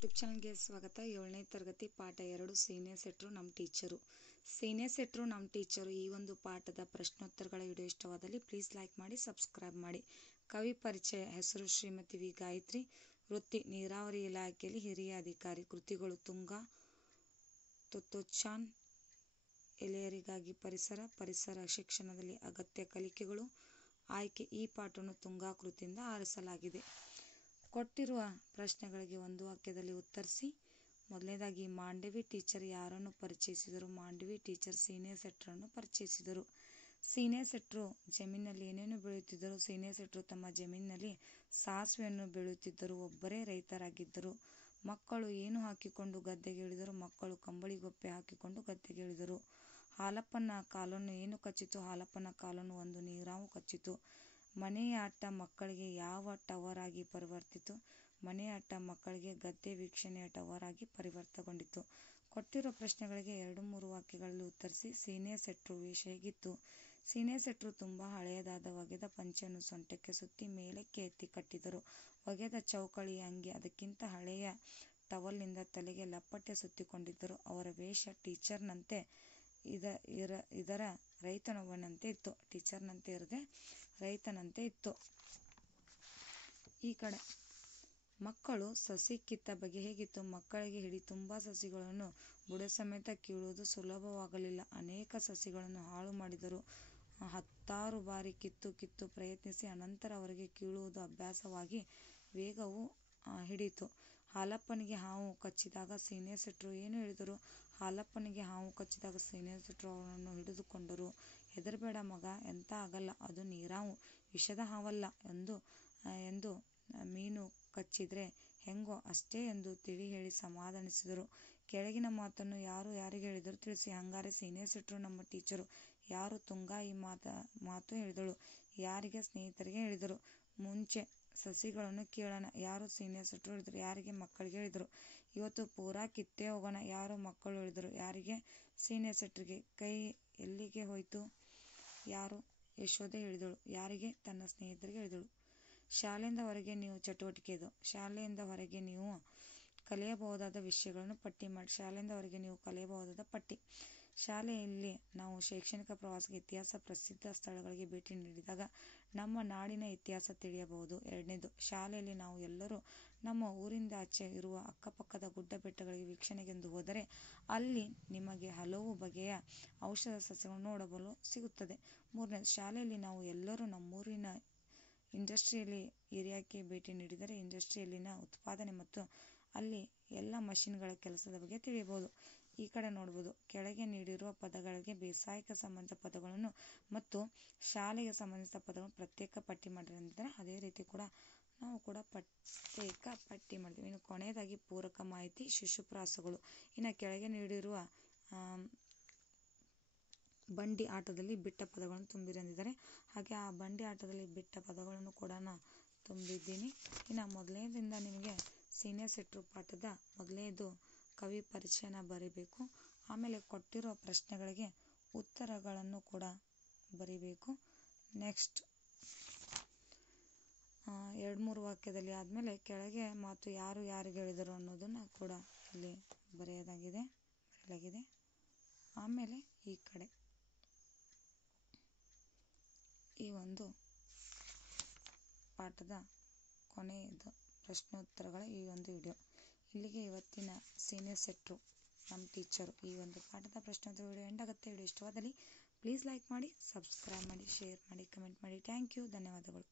YouTube ಚಾನಲ್ಗೆ ಸ್ವಾಗತ. 7ನೇ ತರಗತಿ ಪಾಠ 2 ಸೀನಿಯರ್ ಸೆಟ್ರು ನಮ್ಮ ಟೀಚರು. ಸೀನಿಯರ್ ಸೆಟ್ರು ನಮ್ಮ ಟೀಚರು ಈ ಒಂದು ಪಾಠದ ಪ್ರಶ್ನೋತ್ತರಗಳ ವಿಡಿಯೋ ಇಷ್ಟವಾದಲ್ಲಿ ಪ್ಲೀಸ್ ಲೈಕ್ ಮಾಡಿ, ಸಬ್ಸ್ಕ್ರೈಬ್ ಮಾಡಿ. ಕವಿ ಪರಿಚಯ. ಹೆಸರು ಶ್ರೀಮತಿ ವಿ ಗಾಯತ್ರಿ. ವೃತ್ತಿ ನೀರಾವರಿ ಇಲಾಖೆಯಲ್ಲಿ ಹಿರಿಯ ಅಧಿಕಾರಿ. ಕೃತಿಗಳು ತುಂಗಾ, ತೊತ್ತೋಚಾನ್, ಎಳೆಯರಿಗಾಗಿ ಪರಿಸರ, ಪರಿಸರ ಶಿಕ್ಷಣದಲ್ಲಿ ಅಗತ್ಯ ಕಲಿಕೆಗಳು. ಆಯ್ಕೆ. ಈ ಪಾಠವನ್ನು ತುಂಗಾ ಕೃತಿಯಿಂದ ಆರಿಸಲಾಗಿದೆ. ಕೊಟ್ಟಿರುವ ಪ್ರಶ್ನೆಗಳಿಗೆ ಒಂದು ವಾಕ್ಯದಲ್ಲಿ ಉತ್ತರಿಸಿ. ಮೊದಲನೇದಾಗಿ, ಮಾಂಡವಿ ಟೀಚರ್ ಯಾರನ್ನು ಪರಿಚಯಿಸಿದರು? ಮಾಂಡವಿ ಟೀಚರ್ ಸೀನಿಯರ್ ಸೆಟ್ರನ್ನು ಪರಿಚಯಿಸಿದರು. ಸೀನಿಯರ್ ಸೆಟ್ರು ಜಮೀನಿನಲ್ಲಿ ಏನೇನು ಬೆಳೆಯುತ್ತಿದ್ದರು? ಸೀನಿಯರ್ ಸೆಟ್ರು ತಮ್ಮ ಜಮೀನಿನಲ್ಲಿ ಸಾಸಿವೆಯನ್ನು ಬೆಳೆಯುತ್ತಿದ್ದರು. ಒಬ್ಬರೇ ರೈತರಾಗಿದ್ದರು. ಮಕ್ಕಳು ಏನು ಹಾಕಿಕೊಂಡು ಗದ್ದೆಗೆ ಇಳಿದರು? ಮಕ್ಕಳು ಕಂಬಳಿಗೊಪ್ಪೆ ಹಾಕಿಕೊಂಡು ಗದ್ದೆಗೆ ಇಳಿದರು. ಹಾಲಪ್ಪನ ಕಾಲನ್ನು ಏನು ಕಚ್ಚಿತು? ಹಾಲಪ್ಪನ ಕಾಲನ್ನು ಒಂದು ನೀರಾವು ಕಚ್ಚಿತು. ಮನೆಯ ಆಟ ಮಕ್ಕಳಿಗೆ ಯಾವ ಟವರ್ ಆಗಿ ಪರಿವರ್ತಿತು? ಮನೆಯ ಆಟ ಮಕ್ಕಳಿಗೆ ಗದ್ದೆ ವೀಕ್ಷಣೆಯ ಟವರ್ ಆಗಿ ಪರಿವರ್ತನೆಗೊಂಡಿತು. ಕೊಟ್ಟಿರುವ ಪ್ರಶ್ನೆಗಳಿಗೆ 2-3 ವಾಕ್ಯಗಳಲ್ಲಿ ಉತ್ತರಿಸಿ. ಸೀನಿಯರ್ ಸೆಟ್ರು ವೇಷ ಹೇಗಿತ್ತು? ಸೀನಿಯರ್ ಸೆಟ್ರು ತುಂಬ ಹಳೆಯದಾದ ಒಗೆದ ಪಂಚೆಯನ್ನು ಸೊಂಟಕ್ಕೆ ಸುತ್ತಿ ಮೇಲಕ್ಕೆ ಎತ್ತಿ ಕಟ್ಟಿದರು. ಒಗೆದ ಚೌಕಳಿ ಅಂಗಿ, ಅದಕ್ಕಿಂತ ಹಳೆಯ ಟವಲ್ನಿಂದ ತಲೆಗೆ ಲಪ್ಪಟೆ ಸುತ್ತಿಕೊಂಡಿದ್ದರು. ಅವರ ವೇಷ ಟೀಚರ್ನಂತೆ ಇದರ ರೈತನೊಬ್ಬನಂತೆ ಇತ್ತು. ಟೀಚರ್ನಂತೆ ಇರದೆ ರೈತನಂತೆ ಇತ್ತು. ಈ ಕಡೆ ಮಕ್ಕಳು ಸಸಿ ಕಿತ್ತ ಬಗೆ ಹೇಗಿತ್ತು? ಮಕ್ಕಳಿಗೆ ಹಿಡಿ ತುಂಬ ಸಸಿಗಳನ್ನು ಬುಡ ಸಮೇತ ಕೀಳುವುದು ಸುಲಭವಾಗಲಿಲ್ಲ. ಅನೇಕ ಸಸಿಗಳನ್ನು ಹಾಳು ಮಾಡಿದರು. 10 ಬಾರಿ ಕಿತ್ತು ಪ್ರಯತ್ನಿಸಿ ಅನಂತರ ಅವರಿಗೆ ಕೀಳುವುದು ಅಭ್ಯಾಸವಾಗಿ ವೇಗವೂ ಹಿಡಿಯಿತು. ಹಾಲಪ್ಪನಿಗೆ ಹಾವು ಕಚ್ಚಿದಾಗ ಸೀನಿಯರ್ ಸೆಟ್ರು ಏನು ಹೇಳಿದರು? ಹಾಲಪ್ಪನಿಗೆ ಹಾವು ಕಚ್ಚಿದಾಗ ಸೀನಿಯರ್ ಸೆಟ್ರು ಅವನನ್ನು ಹಿಡಿದುಕೊಂಡರು. ಹೆದರಬೇಡ ಮಗ, ಎಂತ ಆಗಲ್ಲ, ಅದು ನೀರಾವು, ವಿಷದ ಹಾವಲ್ಲ ಎಂದು ಮೀನು ಕಚ್ಚಿದ್ರೆ ಹೆಂಗೋ ಅಷ್ಟೇ ಎಂದು ತಿಳಿ ಹೇಳಿ ಸಮಾಧಾನಿಸಿದರು. ಕೆಳಗಿನ ಮಾತನ್ನು ಯಾರು ಯಾರಿಗೆ ಹೇಳಿದರು ತಿಳಿಸಿ. ಹಂಗಾರೆ ಸೀನಿಯರ್ ಸೆಟ್ರು ನಮ್ಮ ಟೀಚರು. ಯಾರು? ತುಂಗಾ ಈ ಮಾತು ಹೇಳಿದಳು. ಯಾರಿಗೆ? ಸ್ನೇಹಿತರಿಗೆ ಹೇಳಿದರು. ಮುಂಚೆ ಸಸಿಗಳನ್ನು ಕೀಳೋಣ. ಯಾರು? ಸೀನಿಯರ್ ಸೆಟ್ರು ಹೇಳಿದರು. ಯಾರಿಗೆ? ಮಕ್ಕಳಿಗೆ ಹೇಳಿದರು. ಇವತ್ತು ಪೂರಾ ಕಿತ್ತೇ ಹೋಗೋಣ. ಯಾರು? ಮಕ್ಕಳು ಹೇಳಿದರು. ಯಾರಿಗೆ? ಸೀನಿಯರ್ ಸೆಟ್ರಿಗೆ. ಕೈ ಎಲ್ಲಿಗೆ ಹೋಯ್ತು? ಯಾರು? ಯಶೋದೆ ಹೇಳಿದಳು. ಯಾರಿಗೆ? ತನ್ನ ಸ್ನೇಹಿತರಿಗೆ ಹೇಳಿದಳು. ಶಾಲೆಯಿಂದ ಹೊರಗೆ ನೀವು ಚಟುವಟಿಕೆ ಇದು. ಶಾಲೆಯಿಂದ ಹೊರಗೆ ನೀವು ಕಲಿಯಬಹುದಾದ ವಿಷಯಗಳನ್ನು ಪಟ್ಟಿ ಮಾಡಿ. ಶಾಲೆಯಿಂದ ಹೊರಗೆ ನೀವು ಕಲಿಯಬಹುದಾದ ಪಟ್ಟಿ. ಶಾಲೆಯಲ್ಲಿ ನಾವು ಶೈಕ್ಷಣಿಕ ಪ್ರವಾಸಕ್ಕೆ ಇತಿಹಾಸ ಪ್ರಸಿದ್ಧ ಸ್ಥಳಗಳಿಗೆ ಭೇಟಿ ನೀಡಿದಾಗ ನಮ್ಮ ನಾಡಿನ ಇತಿಹಾಸ ತಿಳಿಯಬಹುದು. 2ನೇದು, ಶಾಲೆಯಲ್ಲಿ ನಾವು ಎಲ್ಲರೂ ನಮ್ಮ ಊರಿಂದ ಆಚೆ ಇರುವ ಅಕ್ಕಪಕ್ಕದ ಗುಡ್ಡ ಬೆಟ್ಟಗಳಿಗೆ ವೀಕ್ಷಣೆಗೆಂದು ಹೋದರೆ ಅಲ್ಲಿ ನಿಮಗೆ ಹಲವು ಬಗೆಯ ಔಷಧ ಸಸ್ಯಗಳನ್ನು ನೋಡಲು ಸಿಗುತ್ತದೆ. 3ನೇದು, ಶಾಲೆಯಲ್ಲಿ ನಾವು ಎಲ್ಲರೂ ನಮ್ಮೂರಿನ ಇಂಡಸ್ಟ್ರಿಯಲ್ ಏರಿಯಾಕ್ಕೆ ಭೇಟಿ ನೀಡಿದರೆ ಇಂಡಸ್ಟ್ರಿಯಲ್ಲಿನ ಉತ್ಪಾದನೆ ಮತ್ತು ಅಲ್ಲಿ ಎಲ್ಲ ಮಷಿನ್ಗಳ ಕೆಲಸದ ಬಗ್ಗೆ ತಿಳಿಯಬಹುದು. ಈ ಕಡೆ ನೋಡಬಹುದು. ಕೆಳಗೆ ನೀಡಿರುವ ಪದಗಳಿಗೆ ಬೇಸಾಯಕ್ಕೆ ಸಂಬಂಧಿಸಿದ ಪದಗಳನ್ನು ಮತ್ತು ಶಾಲೆಗೆ ಸಂಬಂಧಿಸಿದ ಪದಗಳನ್ನು ಪ್ರತ್ಯೇಕ ಪಟ್ಟಿ ಮಾಡಿದರೆ ಅದೇ ರೀತಿ ಕೂಡ ನಾವು ಕೂಡ ಪ್ರತ್ಯೇಕ ಪಟ್ಟಿ ಮಾಡ್ತೀವಿ. ಇನ್ನು ಕೊನೆಯದಾಗಿ ಪೂರಕ ಮಾಹಿತಿ, ಶಿಶುಪ್ರಾಸಗಳು. ಇನ್ನು ಕೆಳಗೆ ನೀಡಿರುವ ಬಂಡಿ ಆಟದಲ್ಲಿ ಬಿಟ್ಟ ಪದಗಳನ್ನು ತುಂಬಿರಿ ಅಂದಿದ್ದಾರೆ. ಹಾಗೆ ಆ ಬಂಡಿ ಆಟದಲ್ಲಿ ಬಿಟ್ಟ ಪದಗಳನ್ನು ಕೂಡ ನಾನು ತುಂಬಿದ್ದೀನಿ. ಇನ್ನು ಮೊದಲನೇದಿಂದ ನಿಮಗೆ ಸೀನಿಯರ್ ಸೆಟ್ರು ಪಾಠದ ಮೊದಲನೇದು ಕವಿ ಪರಿಚಯನ ಬರೀಬೇಕು. ಆಮೇಲೆ ಕೊಟ್ಟಿರೋ ಪ್ರಶ್ನೆಗಳಿಗೆ ಉತ್ತರಗಳನ್ನು ಕೂಡ ಬರೀಬೇಕು. ನೆಕ್ಸ್ಟ್ 2-3 ವಾಕ್ಯದಲ್ಲಿ ಆದಮೇಲೆ ಕೆಳಗೆ ಮಾತು ಯಾರು ಯಾರಿಗೆ ಹೇಳಿದರು ಅನ್ನೋದನ್ನು ಕೂಡ ಇಲ್ಲಿ ಬರೆಯಲಾಗಿದೆ. ಆಮೇಲೆ ಈ ಕಡೆ ಈ ಒಂದು ಪಾಠದ ಕೊನೆಯದು ಪ್ರಶ್ನೋತ್ತರಗಳ ಈ ಒಂದು ವಿಡಿಯೋ. ಇಲ್ಲಿಗೆ ಇವತ್ತಿನ ಸೀನಿಯರ್ ಸೆಟ್ರು ನಮ್ಮ ಟೀಚರು ಈ ಒಂದು ಪಾಠದ ಪ್ರಶ್ನೋತ್ತರ ವಿಡಿಯೋ ಎಂಡ್ ಆಗುತ್ತೆ. ವಿಡಿಯೋ ಇಷ್ಟವಾದಲ್ಲಿ ಪ್ಲೀಸ್ ಲೈಕ್ ಮಾಡಿ, ಸಬ್ಸ್ಕ್ರೈಬ್ ಮಾಡಿ, ಶೇರ್ ಮಾಡಿ, ಕಮೆಂಟ್ ಮಾಡಿ. Thank you. ಧನ್ಯವಾದಗಳು.